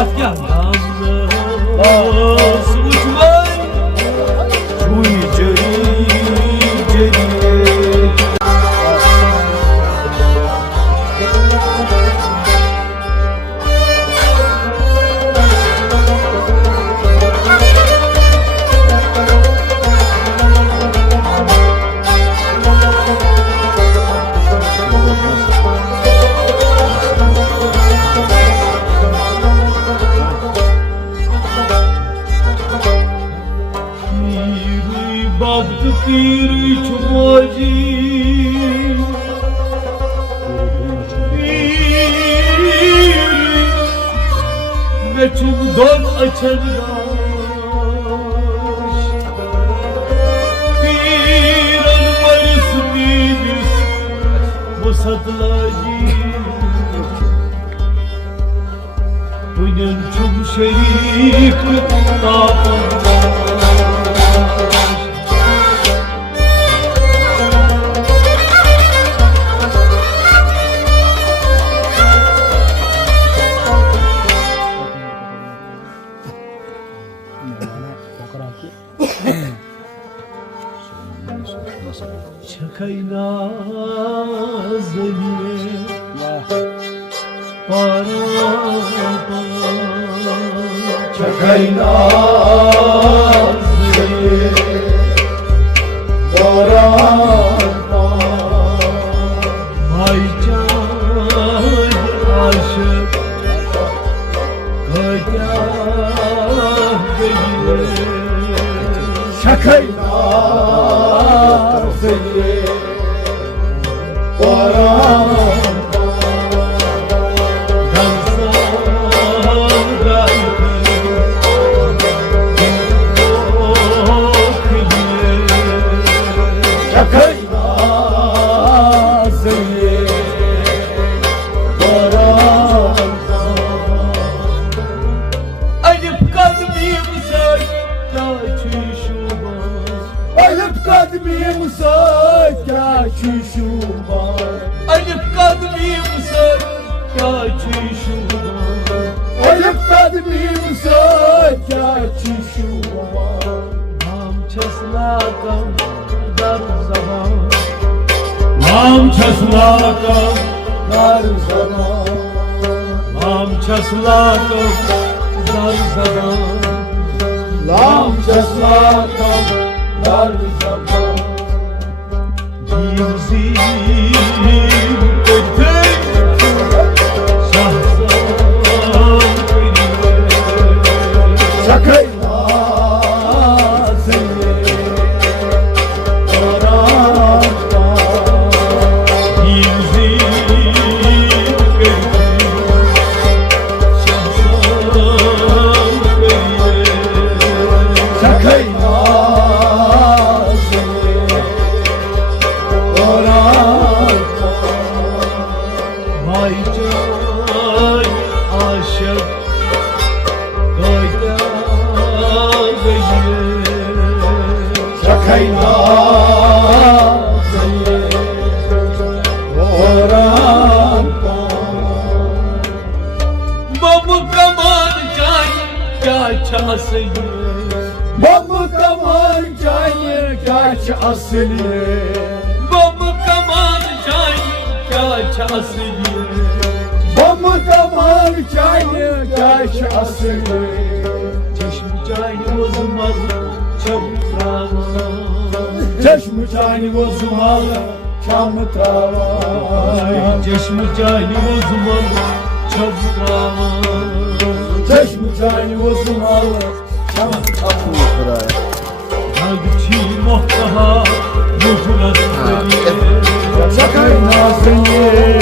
Fatya namaz uçmay Çuy ceri ceri Pir çumaji meçhul don açarlar Pir almayız biz musadlaji Bunun çok şerif tapınlar Çakayla zeliye para Çakayla zeliye para Ay can aşık kaya geliye Çakayla zeliye para Alif kadmim sen kaçışıma Alif kadmim sen kaçışıma Nam çeslakam dar zaman Nam çeslakam dar zaman Nam çeslakam dar zaman Nam çeslakam dar zaman Bizim ötek şahsam Çakayla seni aramda Bizim ötek şahsam Çakayla Vay can aşık kayda geliyor Çakayla Babu kaman can kaç aslı Babu kaman can kaç aslı Babu kaman can kaç aslı Babu kaman can kaç aslı Çeşmi cani bozmalı çabuk rava Çeşmi cani bozmalı çabuk rava Çeşmi cani bozmalı çabuk rava Çeşmi cani bozmalı çabuk rava Hagçi muhtaha muhtaha Çakayla seni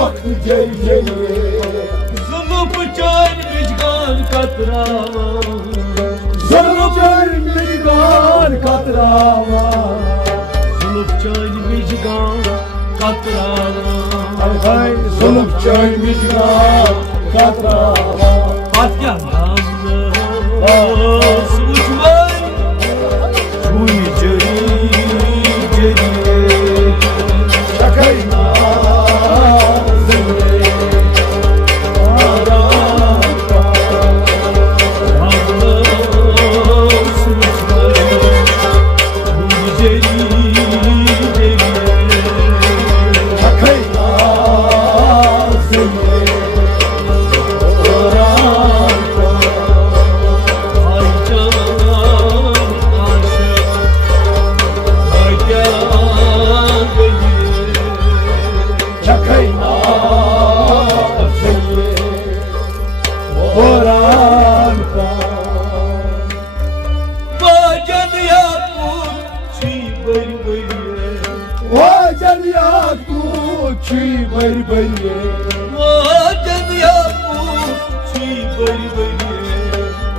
वक्त जरिए जुल्फ चान बिजगान कतरावा जुल्फ चान बिजगान कतरावा जुल्फ चान बिजगान कतरावा हाय जुल्फ चान बिजगान कतरावा Fatya namlı suçlar Çuy ceri ceri Şakayna zırre Araka Namlı suçlar Çuy ceri ceri Şakayna zırre Vajan yakut çi bari bari Vajan yakut çi bari bari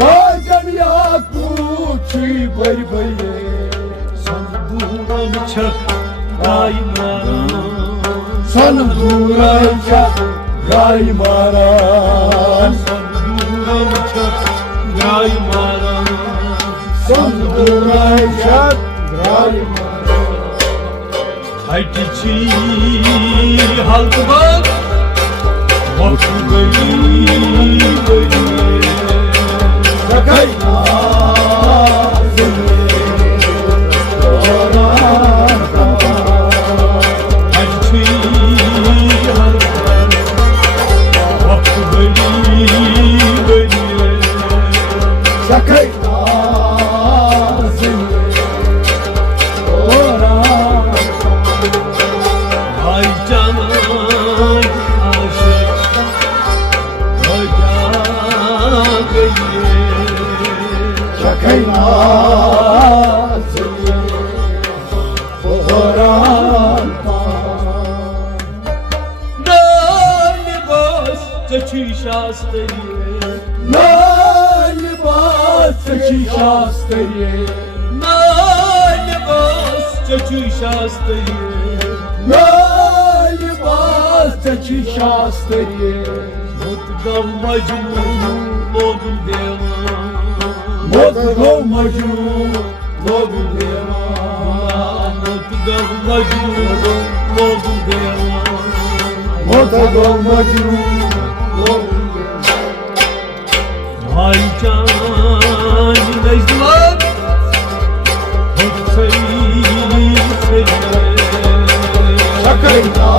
Vajan yakut çi bari bari Sanduran çak raymaran Sanduran çak raymaran Sanduran çak raymaran Sanduran çak raymaran Haydiçi halkı bak Vakı böyle böyle Sakayna zırre Oraka Haydiçi halkı bak Vakı böyle böyle Sakayna zırre Ay canay aşık Hoca gayye Şakayna zırre Oran Nalibas çeçi şastariye Nalibas çeçi şastariye Nalibas çeçi şastariye Nalibas çeçi şastariye Mutgav Majnun logul devan Mutgav Majnun logul devan Mutgav Majnun logul devan Mutgav Majnun logul devan Ay can mecdular Hot seyir seyir Şakayna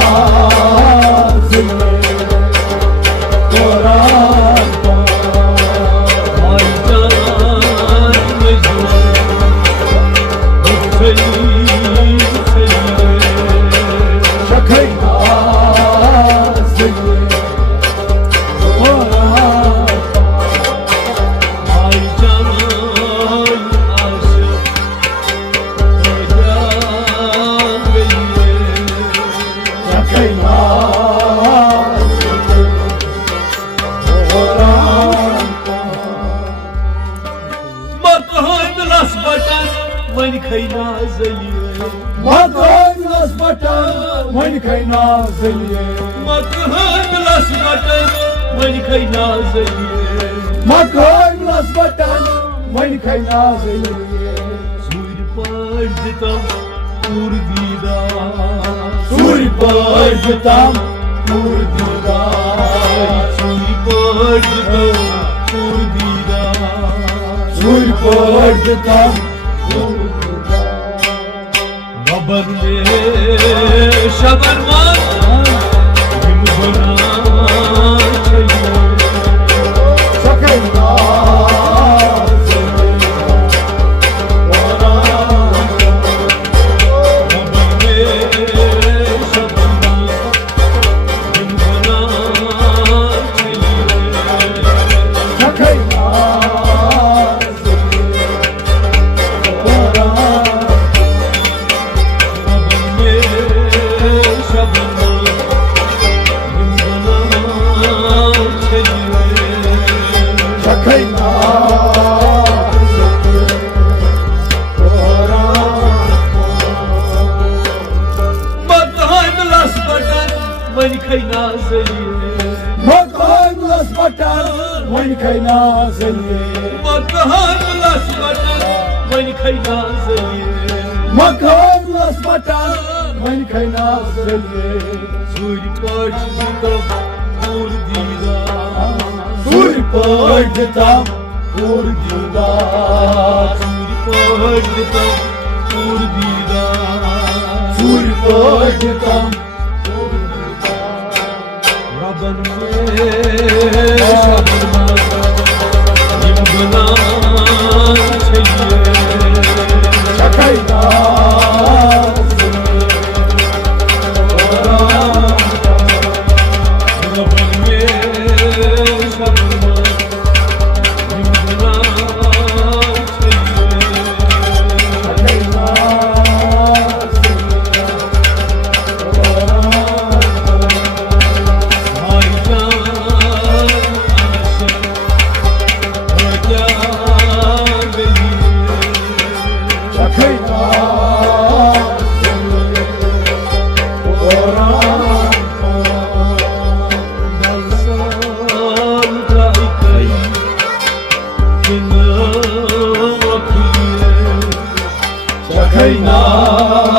zırre Oraka Ay can mecdular Hot seyir seyir Şakayna zırre Oraka Ay canay aşık Hoca gayye Şakayna Mathay milas batan Mani khayna zaliye Mathay milas batan Mani khayna zaliye Mathay milas batan Mani khayna zaliye Mathay milas batan Mani khayna zaliye Sur parditam urdida Sur parditam urdida Sur parditam urdida Sur parditam urdida Rabarle şabarman Yimgona çayı Şakayna Şaban Çakayna Matan las batan Mani khayna zaliye Matan las batan Mani khayna zaliye Matan las batan Mani khayna zaliye Matan las batan Mani khayna zaliye Suri parçam Pur dida Suri parçam Pur dida Suri parçam Pur dida Suri parçam Rabban Şabrma Yimgana Çeliye Çakayna Rabban Şabrma Yimgana Çeliye Çakayna Çakayna Çakayna